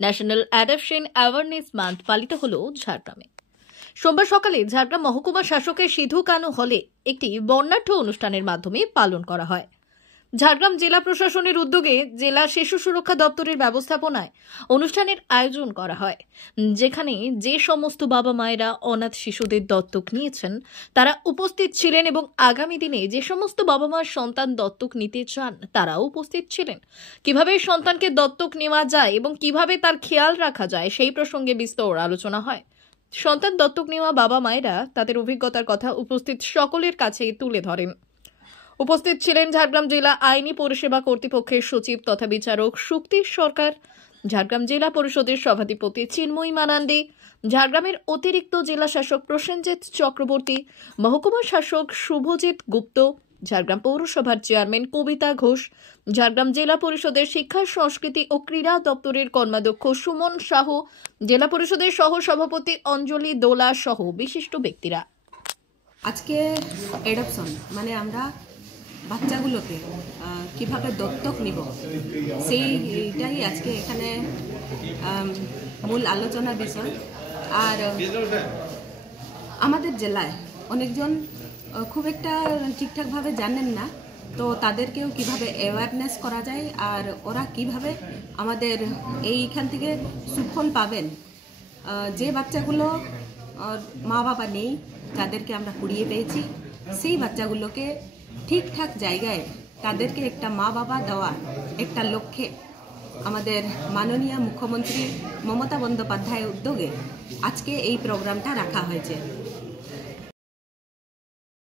National adoption awareness month পালিত হলো ঝাড়গ্রামে। সোমবার সকালে ঝাড়গ্রাম মহকুমা শাসকের সিধু কানু হলে একটি বর্ণাঢ্য অনুষ্ঠানের মাধ্যমে পালন করা হয়। ঝাড়গ্রাম জেলা প্রশাসনের উদ্যোগে জেলা শিশু সুরক্ষা দপ্তরের ব্যবস্থাপনায় অনুষ্ঠানের আয়োজন করা হয়, যেখানে যে সমস্ত বাবা মায়েরা অনাথ শিশুদের দত্তক নিয়েছেন তারা উপস্থিত ছিলেন এবং আগামী দিনে যে সমস্ত বাবা মার সন্তান দত্তক নিতে চান তারাও উপস্থিত ছিলেন। কিভাবে সন্তানকে দত্তক নেওয়া যায় এবং কিভাবে তার খেয়াল রাখা যায় সেই প্রসঙ্গে বিস্তর আলোচনা হয়। সন্তান দত্তক নেওয়া বাবা মায়েরা তাদের অভিজ্ঞতার কথা উপস্থিত সকলের কাছে তুলে ধরেন। উপস্থিত ছিলেন ঝাড়গ্রাম জেলা আইনি পরিষেবা কর্তৃপক্ষের সচিব তথা বিচারক সুক্তির সরকার, ঝাড়গ্রাম জেলা পরিষদের সভাধিপতি চিন্ময়ী মানান্ডি, ঝাড়গ্রামের অতিরিক্ত জেলা শাসক প্রসেনজিৎ চক্রবর্তী, মহকুমা শাসক শুভজিৎ গুপ্ত, ঝাড়গ্রাম পৌরসভার চেয়ারম্যান কবিতা ঘোষ, ঝাড়গ্রাম জেলা পরিষদের শিক্ষা সংস্কৃতি ও ক্রীড়া দপ্তরের কর্মাধ্যক্ষ সুমন সাহ, জেলা পরিষদের সহ সভাপতি অঞ্জলি দোলা সহ বিশিষ্ট ব্যক্তিরা। আজকে অ্যাডপশন মানে আমরা বাচ্চাগুলোকে কিভাবে দত্তক নিব সেইটাই আজকে এখানে মূল আলোচনার বিষয়। আর আমাদের জেলায় অনেকজন খুব একটা ঠিকঠাকভাবে জানেন না, তো তাদেরকেও কিভাবে অ্যাওয়ারনেস করা যায় আর ওরা কিভাবে আমাদের এইখান থেকে সুফল পাবেন। যে বাচ্চাগুলো মা বাবা নেই, যাদেরকে আমরা কুড়িয়ে পেয়েছি, সেই বাচ্চাগুলোকে ঠিকঠাক জায়গায় তাদেরকে একটা মা বাবা দেওয়া একটা লক্ষ্যে আমাদের মাননীয় মুখ্যমন্ত্রী মমতা বন্দ্যোপাধ্যায়ের উদ্যোগে আজকে এই প্রোগ্রামটা রাখা হয়েছে।